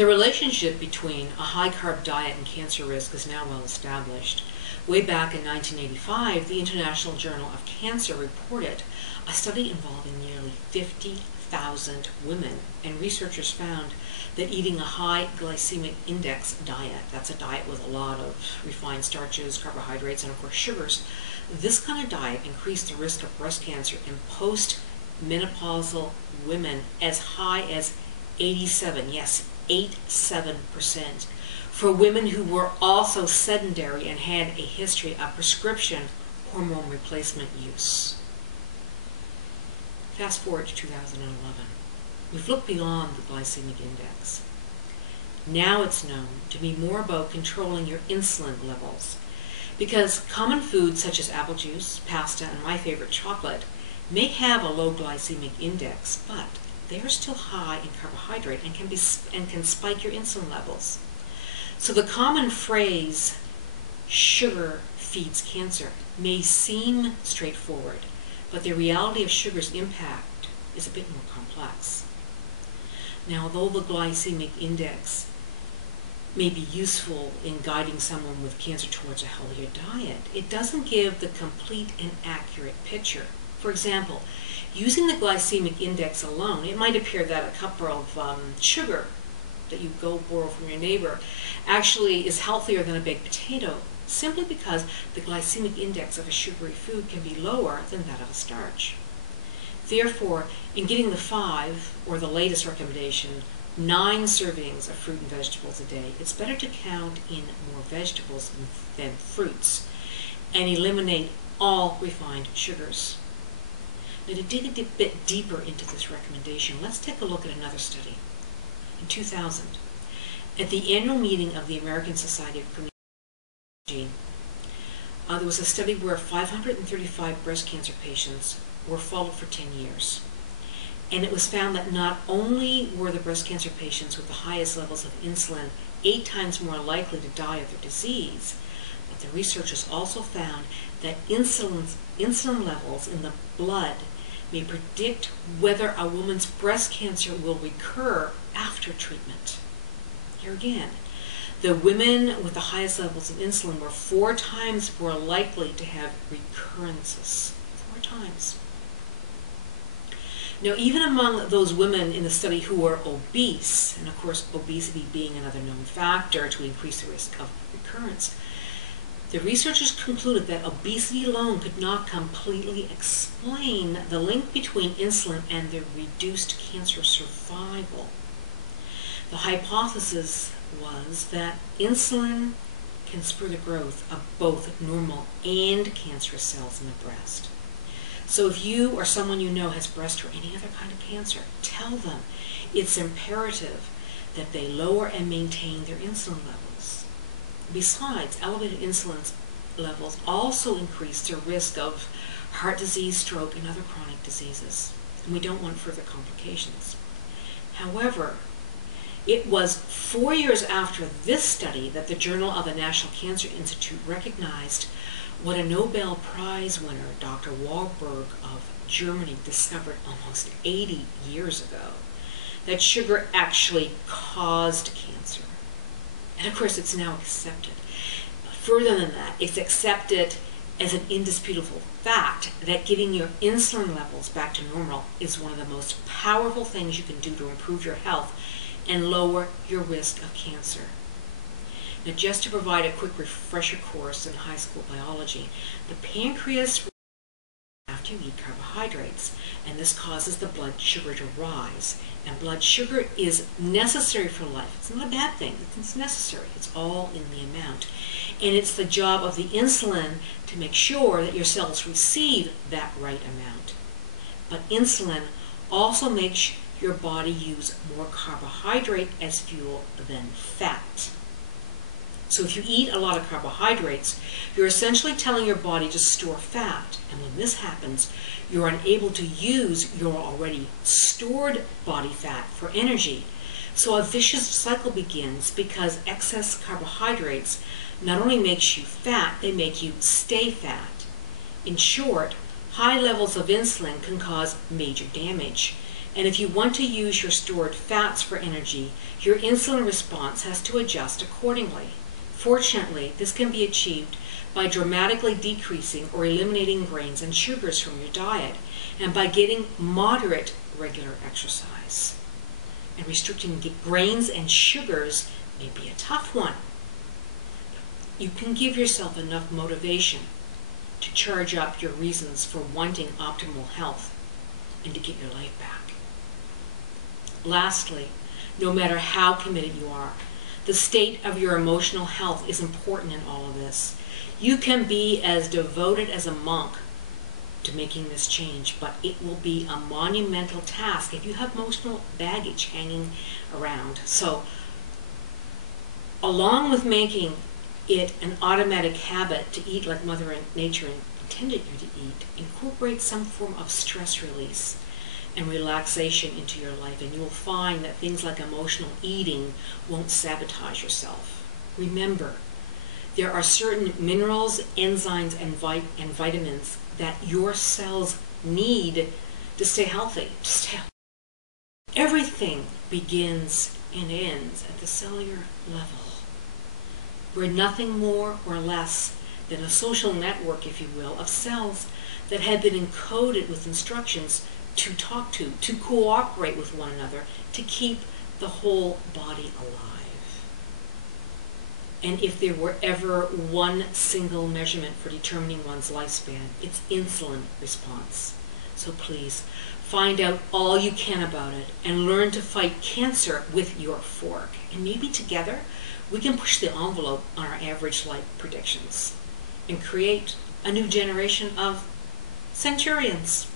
The relationship between a high-carb diet and cancer risk is now well established. Way back in 1985, the International Journal of Cancer reported a study involving nearly 50,000 women, and researchers found that eating a high glycemic index diet, that's a diet with a lot of refined starches, carbohydrates, and of course sugars, this kind of diet increased the risk of breast cancer in post-menopausal women as high as 87%, yes, 87%, for women who were also sedentary and had a history of prescription hormone replacement use. Fast forward to 2011. We've looked beyond the glycemic index. Now it's known to be more about controlling your insulin levels, because common foods such as apple juice, pasta, and my favorite, chocolate, may have a low glycemic index, but they are still high in carbohydrate and can spike your insulin levels. So the common phrase, sugar feeds cancer, may seem straightforward, but the reality of sugar's impact is a bit more complex. Now, although the glycemic index may be useful in guiding someone with cancer towards a healthier diet, it doesn't give the complete and accurate picture. For example, using the glycemic index alone, it might appear that a cup of sugar that you go borrow from your neighbor actually is healthier than a baked potato, simply because the glycemic index of a sugary food can be lower than that of a starch. Therefore, in getting the 5, or the latest recommendation, 9 servings of fruit and vegetables a day, it's better to count in more vegetables than fruits and eliminate all refined sugars. Now, to dig a bit deeper into this recommendation, let's take a look at another study. In 2000, at the annual meeting of the American Society of Prognosis, there was a study where 535 breast cancer patients were followed for 10 years. And it was found that not only were the breast cancer patients with the highest levels of insulin 8 times more likely to die of their disease, but the researchers also found that insulin levels in the blood may predict whether a woman's breast cancer will recur after treatment. Here again, the women with the highest levels of insulin were 4 times more likely to have recurrences. 4 times. Now, even among those women in the study who were obese, and of course obesity being another known factor to increase the risk of recurrence, the researchers concluded that obesity alone could not completely explain the link between insulin and the reduced cancer survival. The hypothesis was that insulin can spur the growth of both normal and cancerous cells in the breast. So if you or someone you know has breast or any other kind of cancer, tell them it's imperative that they lower and maintain their insulin levels. Besides, elevated insulin levels also increase their risk of heart disease, stroke, and other chronic diseases. And we don't want further complications. However, it was 4 years after this study that the Journal of the National Cancer Institute recognized what a Nobel Prize winner, Dr. Warburg of Germany, discovered almost 80 years ago, that sugar actually caused cancer. And of course, it's now accepted. But further than that, it's accepted as an indisputable fact that getting your insulin levels back to normal is one of the most powerful things you can do to improve your health and lower your risk of cancer. Now, just to provide a quick refresher course in high school biology, the pancreas after you eat carbohydrates, and this causes the blood sugar to rise. And blood sugar is necessary for life. It's not a bad thing. It's necessary. It's all in the amount. And it's the job of the insulin to make sure that your cells receive that right amount. But insulin also makes your body use more carbohydrate as fuel than fat. So if you eat a lot of carbohydrates, you're essentially telling your body to store fat. And when this happens, you're unable to use your already stored body fat for energy. So a vicious cycle begins because excess carbohydrates not only makes you fat, they make you stay fat. In short, high levels of insulin can cause major damage. And if you want to use your stored fats for energy, your insulin response has to adjust accordingly. Fortunately, this can be achieved by dramatically decreasing or eliminating grains and sugars from your diet, and by getting moderate regular exercise. And restricting grains and sugars may be a tough one. You can give yourself enough motivation to charge up your reasons for wanting optimal health and to get your life back. Lastly, no matter how committed you are, the state of your emotional health is important in all of this. You can be as devoted as a monk to making this change, but it will be a monumental task if you have emotional baggage hanging around. So, along with making it an automatic habit to eat like Mother Nature intended you to eat, incorporate some form of stress release and relaxation into your life, and you will find that things like emotional eating won't sabotage yourself. Remember, there are certain minerals, enzymes, and vitamins that your cells need to stay healthy. Everything begins and ends at the cellular level. We're nothing more or less than a social network, if you will, of cells that have been encoded with instructions to talk to cooperate with one another, to keep the whole body alive. And if there were ever one single measurement for determining one's lifespan, it's insulin response. So please, find out all you can about it and learn to fight cancer with your fork. And maybe together, we can push the envelope on our average life predictions and create a new generation of centurions.